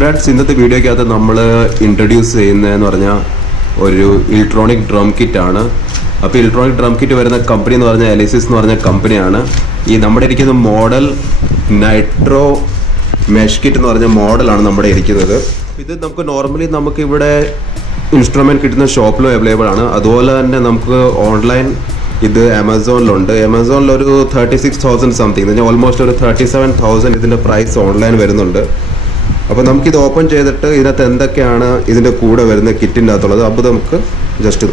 Friends, ഇന്നത്തെ വീഡിയോയ്ക്കകത്ത് നമ്മൾ introduce ചെയ്യുന്നതെന്ന് പറഞ്ഞാൽ ഒരു ഇലക്ട്രോണിക് ഡ്രം കിറ്റാണ്. അപ്പോൾ ഇലക്ട്രോണിക് ഡ്രം കിറ്റ് വരുന്ന കമ്പനി എന്ന് പറഞ്ഞാൽ അലേസിസ് എന്ന് പറഞ്ഞ കമ്പനിയാണ്. ഈ നമ്മുടെ ഇരിക്കുന്ന മോഡൽ നൈട്രോ മെഷ് കിറ്റ് എന്ന് പറഞ്ഞ മോഡലാണ് നമ്മുടെ ഇരിക്കുന്നത്. ഇത് നമുക്ക് നോർമലി നമുക്കിവിടെ ഇൻസ്ട്രുമെൻറ്റ് കിട്ടുന്ന ഷോപ്പിലും അവൈലബിൾ ആണ്. അതുപോലെ തന്നെ നമുക്ക് ഓൺലൈൻ ഇത് ആമസോണിലുണ്ട്. ആമസോണിൽ ഒരു 36,000 സംതിങ്, എന്ന് പറഞ്ഞാൽ ഓൾമോസ്റ്റ് ഒരു 37,000 ഇതിൻ്റെ പ്രൈസ് ഓൺലൈൻ വരുന്നുണ്ട്. അപ്പോൾ നമുക്കിത് ഓപ്പൺ ചെയ്തിട്ട് ഇതിനകത്ത് എന്തൊക്കെയാണ് ഇതിൻ്റെ കൂടെ വരുന്ന കിറ്റിൻ്റെ അകത്തുള്ളത് അപ്പോൾ നമുക്ക് ജസ്റ്റ്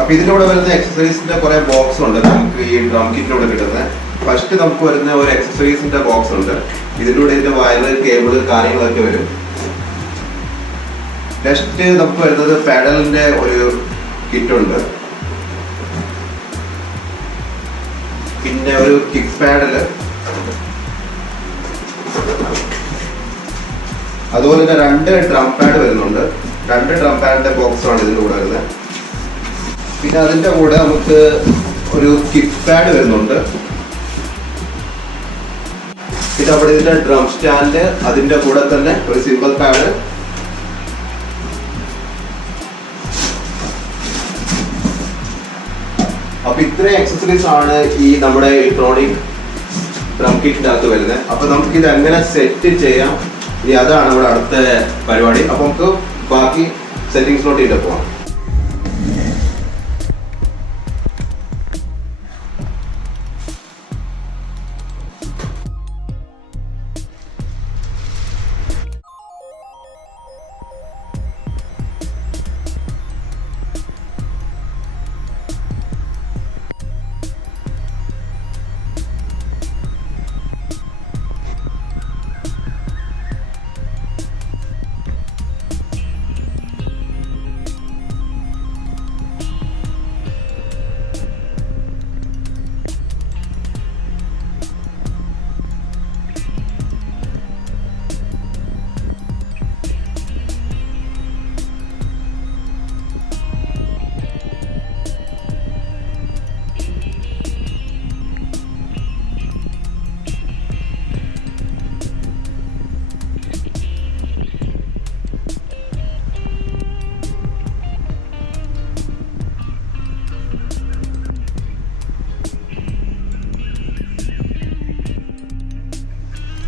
അപ്പോൾ ഇതിൻ്റെ കൂടെ വരുന്ന എക്സസറീസിൻ്റെ കുറേ ബോക്സ് ഉണ്ട് നമുക്ക് ഈ ഡ്രം കിറ്റിലൂടെ കിട്ടുന്നത്. ഫസ്റ്റ് നമുക്ക് വരുന്ന ഒരു എക്സസറീസിൻ്റെ ബോക്സ് ഉണ്ട്. ഇതിൻ്റെ കൂടെ ഇതിൻ്റെ വയറ്, കേബിള്, കാര്യങ്ങളൊക്കെ വരും. നെക്സ്റ്റ് നമുക്ക് വരുന്നത് പെഡലിൻ്റെ ഒരു കിറ്റുണ്ട്. പിന്നെ ഒരു കിക്ക് പാഡല്, അതുപോലെ തന്നെ 2 ഡ്രം പാഡ് വരുന്നുണ്ട്. 2 ഡ്രം പാഡിന്റെ ബോക്സാണ് ഇതിൻ്റെ കൂടെ വരുന്നത്. പിന്നെ അതിൻ്റെ കൂടെ നമുക്ക് ഒരു കിക്ക് പാഡ് വരുന്നുണ്ട്. പിന്നെ അവിടെ ഇതിന്റെ ഡ്രം സ്റ്റാൻഡ്, അതിൻ്റെ കൂടെ തന്നെ ഒരു സിമ്പിൾ പാഡ്. അപ്പൊ ഇത്രയും ആക്സസറീസ് ആണ് ഈ നമ്മുടെ ഇലക്ട്രോണിക് ഡ്രം കിറ്റിന്റെ അകത്ത് വരുന്നത്. അപ്പൊ നമുക്ക് ഇത് എങ്ങനെ സെറ്റ് ചെയ്യാം, ഇനി അതാണ് നമ്മുടെ അടുത്ത പരിപാടി. അപ്പൊ നമുക്ക് ബാക്കി സെറ്റിംഗ്സിലോട്ട് ചെയ്തിട്ട് പോവാം.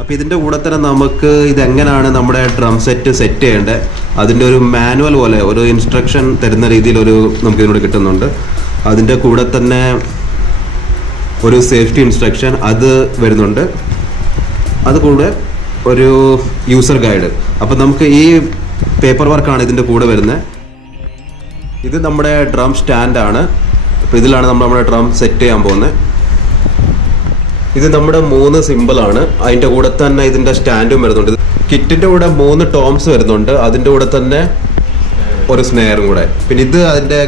അപ്പോൾ ഇതിൻ്റെ കൂടെ തന്നെ നമുക്ക് ഇതെങ്ങനെയാണ് നമ്മുടെ ഡ്രം സെറ്റ് ചെയ്യേണ്ടത് അതിൻ്റെ ഒരു മാനുവൽ പോലെ ഒരു ഇൻസ്ട്രക്ഷൻ തരുന്ന രീതിയിലൊരു നമുക്ക് ഇതിനോട് കിട്ടുന്നുണ്ട്. അതിൻ്റെ കൂടെ തന്നെ ഒരു സേഫ്റ്റി ഇൻസ്ട്രക്ഷൻ അത് വരുന്നുണ്ട്. അതുകൂടെ ഒരു യൂസർ ഗൈഡ്. അപ്പോൾ നമുക്ക് ഈ പേപ്പർ വർക്കാണ് ഇതിൻ്റെ കൂടെ വരുന്നത്. ഇത് നമ്മുടെ ഡ്രം സ്റ്റാൻഡാണ്. അപ്പോൾ ഇതിലാണ് നമ്മുടെ ഡ്രം സെറ്റ് ചെയ്യാൻ പോകുന്നത്. ഇത് നമ്മുടെ 3 സിമ്പിളാണ്. അതിൻ്റെ കൂടെ തന്നെ ഇതിൻ്റെ സ്റ്റാൻഡും വരുന്നുണ്ട്. കിറ്റിൻ്റെ കൂടെ 3 ടോംസ് വരുന്നുണ്ട്. അതിൻ്റെ കൂടെ തന്നെ ഒരു സ്നെയറും കൂടെ. പിന്നെ ഇത് അതിൻ്റെ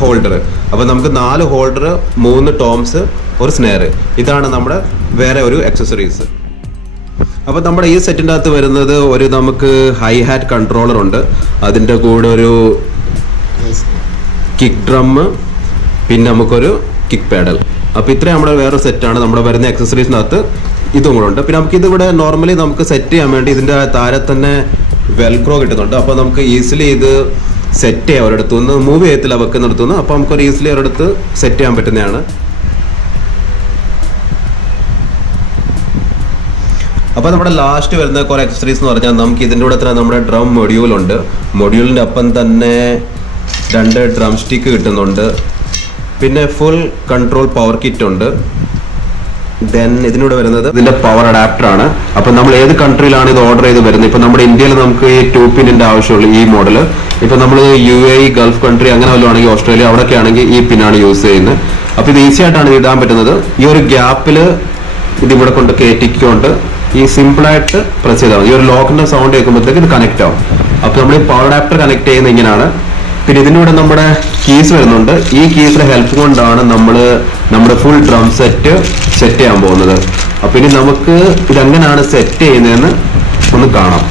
ഹോൾഡർ. അപ്പോൾ നമുക്ക് 4 ഹോൾഡർ, 3 ടോംസ്, ഒരു സ്നെയർ. ഇതാണ് നമ്മുടെ വേറെ ഒരു എക്സസറീസ്. അപ്പോൾ നമ്മുടെ ഈ സെറ്റിൻ്റെ അകത്ത് വരുന്നത് ഒരു നമുക്ക് ഹൈ ഹാറ്റ് കൺട്രോളർ ഉണ്ട്. അതിൻ്റെ കൂടെ ഒരു കിക്ക് ഡ്രം, പിന്നെ നമുക്കൊരു കിക്ക് പാഡൽ. അപ്പോൾ ഇത്രയും നമ്മുടെ വേറെ സെറ്റാണ് നമ്മുടെ വരുന്ന എക്സസറീസിനകത്ത്. ഇതും കൂടെ ഉണ്ട്. പിന്നെ നമുക്ക് ഇതിവിടെ നോർമലി നമുക്ക് സെറ്റ് ചെയ്യാൻ വേണ്ടി ഇതിൻ്റെ താഴെ തന്നെ വെൽക്രോ കിട്ടുന്നുണ്ട്. അപ്പോൾ നമുക്ക് ഈസിലി ഇത് സെറ്റ് ചെയ്യാം. ഒരിടത്തു നിന്ന് മൂവ് ചെയ്യത്തില്ല വെക്കുന്നിടത്തുനിന്ന്. അപ്പോൾ നമുക്കൊരു ഈസിലി ഒരിടത്ത് സെറ്റ് ചെയ്യാൻ പറ്റുന്നതാണ്. അപ്പോൾ നമ്മുടെ ലാസ്റ്റ് വരുന്ന കുറേ എക്സസറീസ് എന്ന് പറഞ്ഞാൽ നമുക്ക് ഇതിൻ്റെ കൂടെ തന്നെ നമ്മുടെ ഡ്രം മൊഡ്യൂളുണ്ട്. മൊഡ്യൂളിൻ്റെ ഒപ്പം തന്നെ 2 ഡ്രം സ്റ്റിക്ക് കിട്ടുന്നുണ്ട്. പിന്നെ ഫുൾ കൺട്രോൾ പവർ കിറ്റ് ഉണ്ട്. ദെൻ ഇതിനൂടെ വരുന്നത് ഇതിന്റെ പവർ അഡാപ്റ്റർ ആണ്. അപ്പൊ നമ്മൾ ഏത് കൺട്രിയിലാണ് ഇത് ഓർഡർ ചെയ്ത് വരുന്നത്, ഇപ്പൊ നമ്മുടെ ഇന്ത്യയിൽ നമുക്ക് ഈ 2 പിന്നിന്റെ ആവശ്യമുള്ളൂ ഈ മോഡൽ. ഇപ്പൊ നമ്മൾ UAE, ഗൾഫ് കൺട്രി അങ്ങനെ വല്ലതും ആണെങ്കിൽ, ഓസ്ട്രേലിയ അവിടെയൊക്കെ ആണെങ്കിൽ ഈ പിന്നാണ് യൂസ് ചെയ്യുന്നത്. അപ്പൊ ഇത് ഈസി ആയിട്ടാണ് ഇത് ഇടാൻ പറ്റുന്നത്. ഈ ഒരു ഗ്യാപ്പിൽ ഇതിവിടെ കൊണ്ട് കയറ്റിക്കൊണ്ട് ഈ സിമ്പിളായിട്ട് പ്രസ് ചെയ്താൽ മതി. ഈ ഒരു ലോക്കിന്റെ സൗണ്ട് കേൾക്കുമ്പോഴത്തേക്ക് ഇത് കണക്ട് ആവും. അപ്പൊ നമ്മൾ ഈ പവർ അഡാപ്റ്റർ കണക്ട് ചെയ്യുന്നത് ഇങ്ങനെയാണ്. പിന്നെ ഇതിലൂടെ നമ്മുടെ കീസ് വരുന്നുണ്ട്. ഈ കീസിന്റെ ഹെൽപ്പ് കൊണ്ടാണ് നമ്മൾ നമ്മുടെ ഫുൾ ഡ്രം സെറ്റ് ചെയ്യാൻ പോകുന്നത്. അപ്പൊ ഇനി നമുക്ക് ഇതെങ്ങനെയാണ് സെറ്റ് ചെയ്യുന്നതെന്ന് ഒന്ന് കാണാം.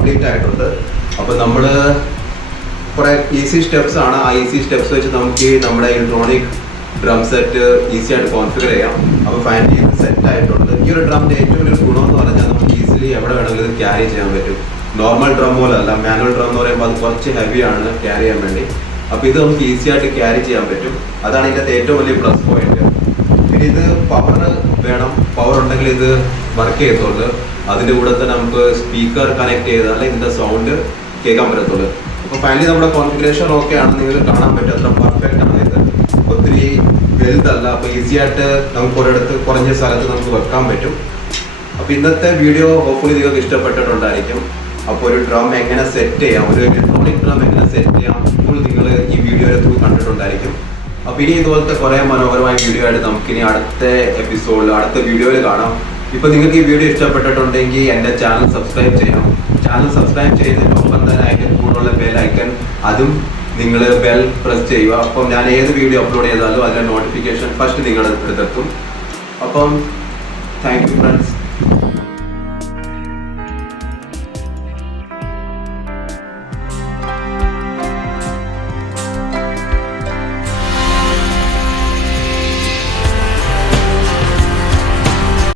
കംപ്ലീറ്റ് ആയിട്ടുണ്ട്. അപ്പോൾ നമ്മൾ കുറേ ഈസി സ്റ്റെപ്സ് ആണ്. ആ ഈസി സ്റ്റെപ്സ് വെച്ച് നമുക്ക് നമ്മുടെ ഇലക്ട്രോണിക് ഡ്രം സെറ്റ് ഈസി ആയിട്ട് കോൺഫിഗർ ചെയ്യാം. അപ്പോൾ ഫൈനലി ഇത് സെറ്റ് ആയിട്ടുണ്ട്. ഈ ഒരു ഡ്രമിൻ്റെ ഏറ്റവും വലിയ ഗുണം എന്ന് പറഞ്ഞാൽ നമുക്ക് ഈസിലി എവിടെ വേണമെങ്കിലും ഇത് ക്യാരി ചെയ്യാൻ പറ്റും. നോർമൽ ഡ്രം പോലെ അല്ല, മാനുവൽ ഡ്രം എന്ന് പറയുമ്പോൾ അത് കുറച്ച് ഹെവിയാണ് ക്യാരി ചെയ്യാൻ വേണ്ടി. അപ്പോൾ ഇത് നമുക്ക് ഈസി ആയിട്ട് ക്യാരി ചെയ്യാൻ പറ്റും. അതാണ് ഇതിൻ്റെ ഏറ്റവും വലിയ പ്ലസ് പോയിന്റ്. പിന്നെ ഇത് പവർ വേണം, പവർ ഉണ്ടെങ്കിൽ ഇത് വർക്ക് ചെയ്യത്തുള്ളൂ. അതിൻ്റെ കൂടെ തന്നെ നമുക്ക് സ്പീക്കർ കണക്ട് ചെയ്താലേ ഇതിൻ്റെ സൗണ്ട് കേൾക്കാൻ പറ്റത്തുള്ളൂ. അപ്പോൾ ഫൈനലി നമ്മുടെ കോൺഫിഗറേഷൻ ഓക്കെ ആണ്, നിങ്ങൾക്ക് കാണാൻ പറ്റും അത്ര പെർഫെക്റ്റ് ആണ്. ഇത് ഒത്തിരി വലുതല്ല, അപ്പോൾ ഈസി ആയിട്ട് നമുക്ക് ഒരിടത്ത് കുറഞ്ഞ സ്ഥലത്ത് നമുക്ക് വെക്കാൻ പറ്റും. അപ്പോൾ ഇന്നത്തെ വീഡിയോ ഹോപ്പ്ഫുള്ളി നിങ്ങൾക്ക് ഇഷ്ടപ്പെട്ടിട്ടുണ്ടായിരിക്കും. അപ്പോൾ ഒരു ഡ്രം എങ്ങനെ സെറ്റ് ചെയ്യാം, ഒരു ഇലക്ട്രോണിക് ഡ്രം എങ്ങനെ സെറ്റ് ചെയ്യാം ഫുൾ നിങ്ങൾ ഈ വീഡിയോയുടെ ത്രൂ കണ്ടിട്ടുണ്ടായിരിക്കും. അപ്പോൾ ഇനി ഇതുപോലത്തെ കുറേ മനോഹരമായ വീഡിയോ ആയിട്ട് നമുക്കിനി അടുത്ത എപ്പിസോഡിൽ അടുത്ത വീഡിയോയിൽ കാണാം. ഇപ്പോൾ നിങ്ങൾക്ക് ഈ വീഡിയോ ഇഷ്ടപ്പെട്ടിട്ടുണ്ടെങ്കിൽ എൻ്റെ ചാനൽ സബ്സ്ക്രൈബ് ചെയ്യണം. ചാനൽ സബ്സ്ക്രൈബ് ചെയ്തതിനൊപ്പം തന്നെ അതിൻ്റെ കൂടെയുള്ള ബെൽ ഐക്കൺ അതും നിങ്ങൾ ബെൽ പ്രസ് ചെയ്യുക. അപ്പം ഞാൻ ഏത് വീഡിയോ അപ്ലോഡ് ചെയ്താലും അതിൻ്റെ നോട്ടിഫിക്കേഷൻ ഫസ്റ്റ് നിങ്ങളുടെ അടുത്തെത്തും. അപ്പം താങ്ക് യു ഫ്രണ്ട്സ്.